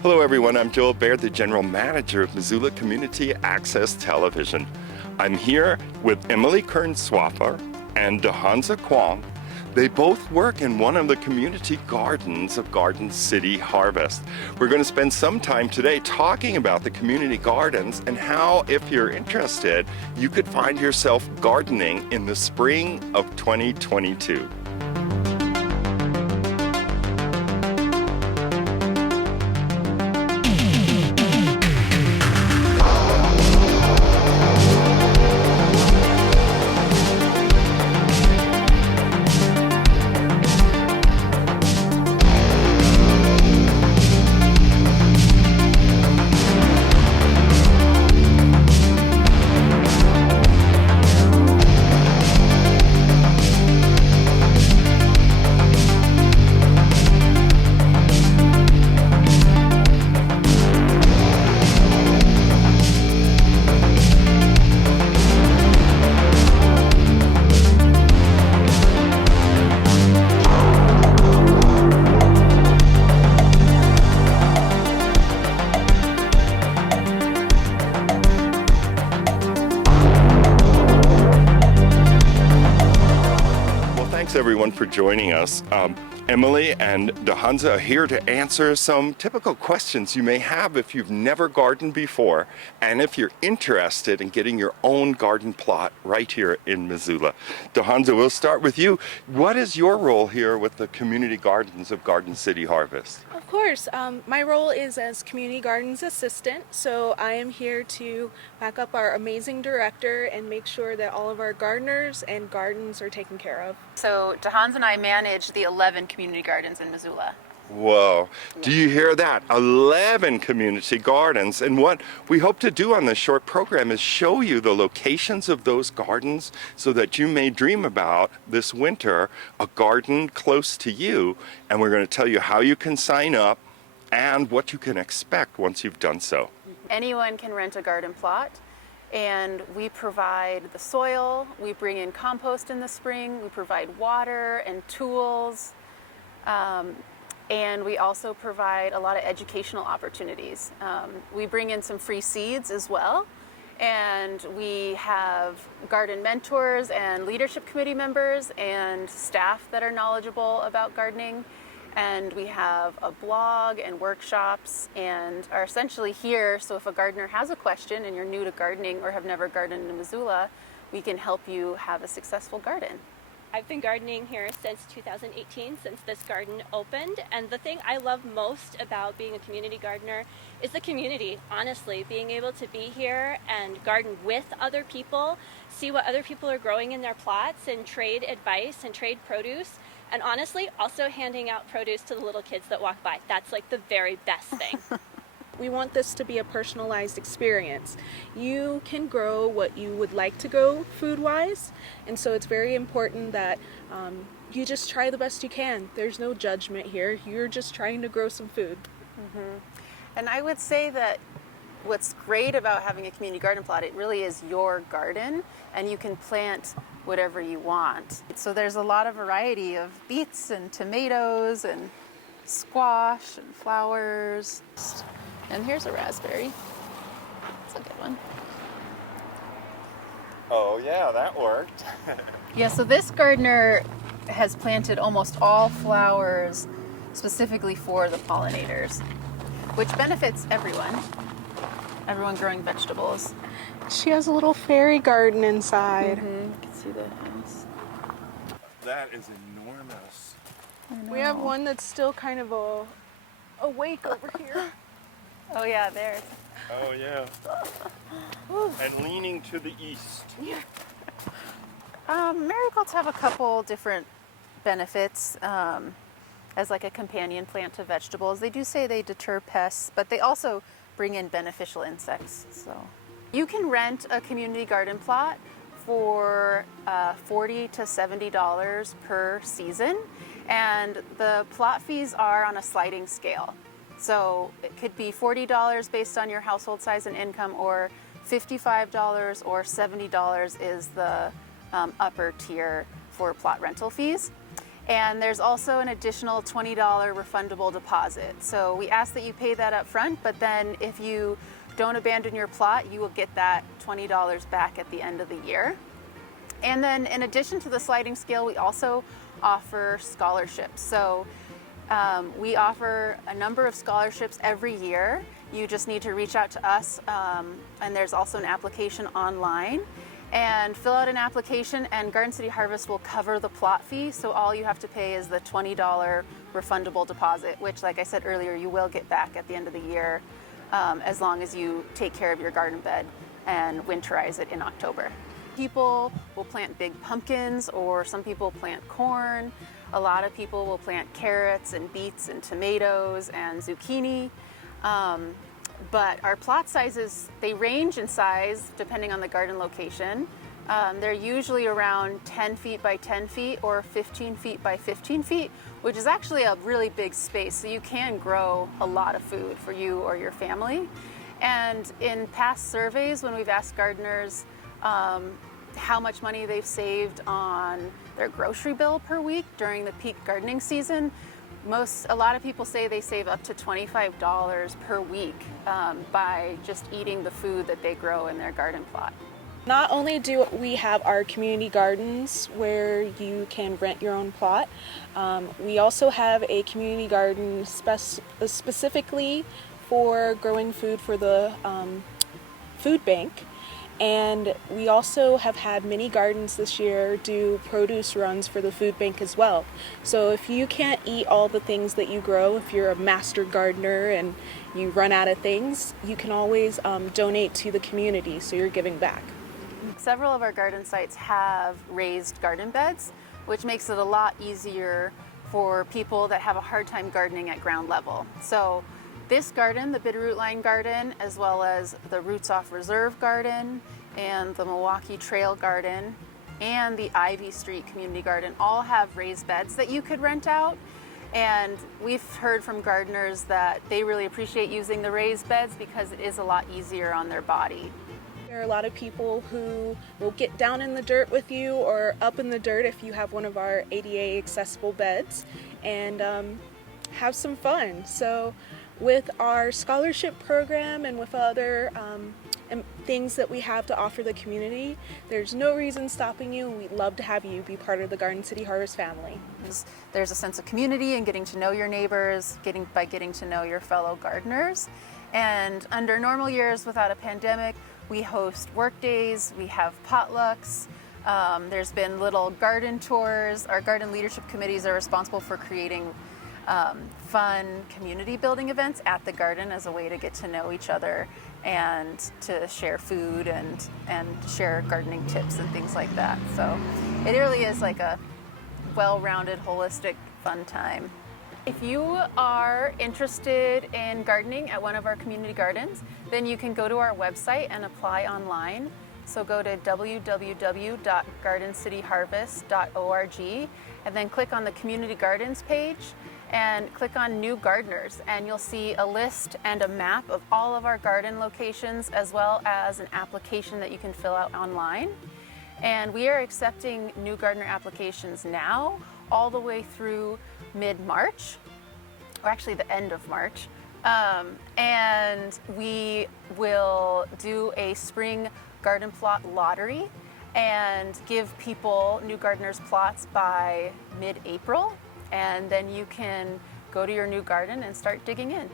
Hello everyone, I'm Joel Baird, the General Manager of Missoula Community Access Television. I'm here with Emily Kern-Swaffer and DeHanza Kwong. They both work in one of the community gardens of Garden City Harvest. We're going to spend some time today talking about the community gardens and how, if you're interested, you could find yourself gardening in the spring of 2022. Thanks everyone for joining us. Emily and DeHanza are here to answer some typical questions you may have if you've never gardened before and if you're interested in getting your own garden plot right here in Missoula. DeHanza, we'll start with you. What is your role here with the community gardens of Garden City Harvest? Of course. My role is as Community Gardens Assistant, so I am here to back up our amazing director and make sure that all of our gardeners and gardens are taken care of. So DeHanza and I manage the 11 community gardens in Missoula. Whoa, do you hear that? 11 community gardens. And what we hope to do on this short program is show you the locations of those gardens so that you may dream about this winter a garden close to you. And we're going to tell you how you can sign up and what you can expect once you've done so. Anyone can rent a garden plot, and we provide the soil, we bring in compost in the spring, we provide water and tools. And we also provide a lot of educational opportunities. We bring in some free seeds as well. And we have garden mentors and leadership committee members and staff that are knowledgeable about gardening. And we have a blog and workshops and are essentially here. So if a gardener has a question and you're new to gardening or have never gardened in Missoula, we can help you have a successful garden. I've been gardening here since 2018, since this garden opened, and the thing I love most about being a community gardener is the community, honestly, being able to be here and garden with other people, see what other people are growing in their plots and trade advice and trade produce, and honestly, also handing out produce to the little kids that walk by. That's like the very best thing. We want this to be a personalized experience. You can grow what you would like to grow food-wise, and so it's very important that you just try the best you can. There's no judgment here. You're just trying to grow some food. Mm-hmm. And I would say that what's great about having a community garden plot, it really is your garden, and you can plant whatever you want. So there's a lot of variety of beets and tomatoes and squash and flowers. And here's a raspberry. That's a good one. Oh yeah, that worked. Yeah, so this gardener has planted almost all flowers specifically for the pollinators, which benefits everyone growing vegetables. She has a little fairy garden inside. Mm-hmm. You can see the house. That is enormous. We have one that's still kind of awake over here. Oh yeah, there. Oh yeah. And leaning to the east. Yeah. Marigolds have a couple different benefits as like a companion plant to vegetables. They do say they deter pests, but they also bring in beneficial insects. So you can rent a community garden plot for $40 to $70 per season, and the plot fees are on a sliding scale. So it could be $40 based on your household size and income, or $55 or $70 is the upper tier for plot rental fees. And there's also an additional $20 refundable deposit. So we ask that you pay that up front, but then if you don't abandon your plot, you will get that $20 back at the end of the year. And then in addition to the sliding scale, we also offer scholarships. So we offer a number of scholarships every year. You just need to reach out to us, and there's also an application online. And fill out an application, and Garden City Harvest will cover the plot fee. So all you have to pay is the $20 refundable deposit, which, like I said earlier, you will get back at the end of the year, as long as you take care of your garden bed and winterize it in October. People will plant big pumpkins, or some people plant corn. A lot of people will plant carrots and beets and tomatoes and zucchini. But our plot sizes, they range in size depending on the garden location. They're usually around 10 feet by 10 feet or 15 feet by 15 feet, which is actually a really big space. So you can grow a lot of food for you or your family. And in past surveys, when we've asked gardeners how much money they've saved on their grocery bill per week during the peak gardening season, a lot of people say they save up to $25 per week by just eating the food that they grow in their garden plot. Not only do we have our community gardens where you can rent your own plot, we also have a community garden specifically for growing food for the food bank. And we also have had many gardens this year do produce runs for the food bank as well. So if you can't eat all the things that you grow, if you're a master gardener and you run out of things, you can always donate to the community, so you're giving back. Several of our garden sites have raised garden beds, which makes it a lot easier for people that have a hard time gardening at ground level. So this garden, the Bitterroot Line Garden, as well as the Roots Off Reserve Garden and the Milwaukee Trail Garden and the Ivy Street Community Garden all have raised beds that you could rent out. And we've heard from gardeners that they really appreciate using the raised beds because it is a lot easier on their body. There are a lot of people who will get down in the dirt with you or up in the dirt if you have one of our ADA accessible beds and have some fun. So with our scholarship program and with other things that we have to offer the community, there's no reason stopping you, and we'd love to have you be part of the Garden City Harvest family. There's a sense of community and getting to know your neighbors, by getting to know your fellow gardeners. And under normal years without a pandemic, we host work days, we have potlucks, there's been little garden tours. Our garden leadership committees are responsible for creating fun community building events at the garden as a way to get to know each other and to share food and share gardening tips and things like that. So it really is like a well-rounded, holistic, fun time. If you are interested in gardening at one of our community gardens, then you can go to our website and apply online. So go to www.gardencityharvest.org and then click on the Community Gardens page and click on New Gardeners, and you'll see a list and a map of all of our garden locations as well as an application that you can fill out online. And we are accepting new gardener applications now all the way through mid-March, or actually the end of March. And we will do a spring garden plot lottery and give people, new gardeners, plots by mid-April. And then you can go to your new garden and start digging in.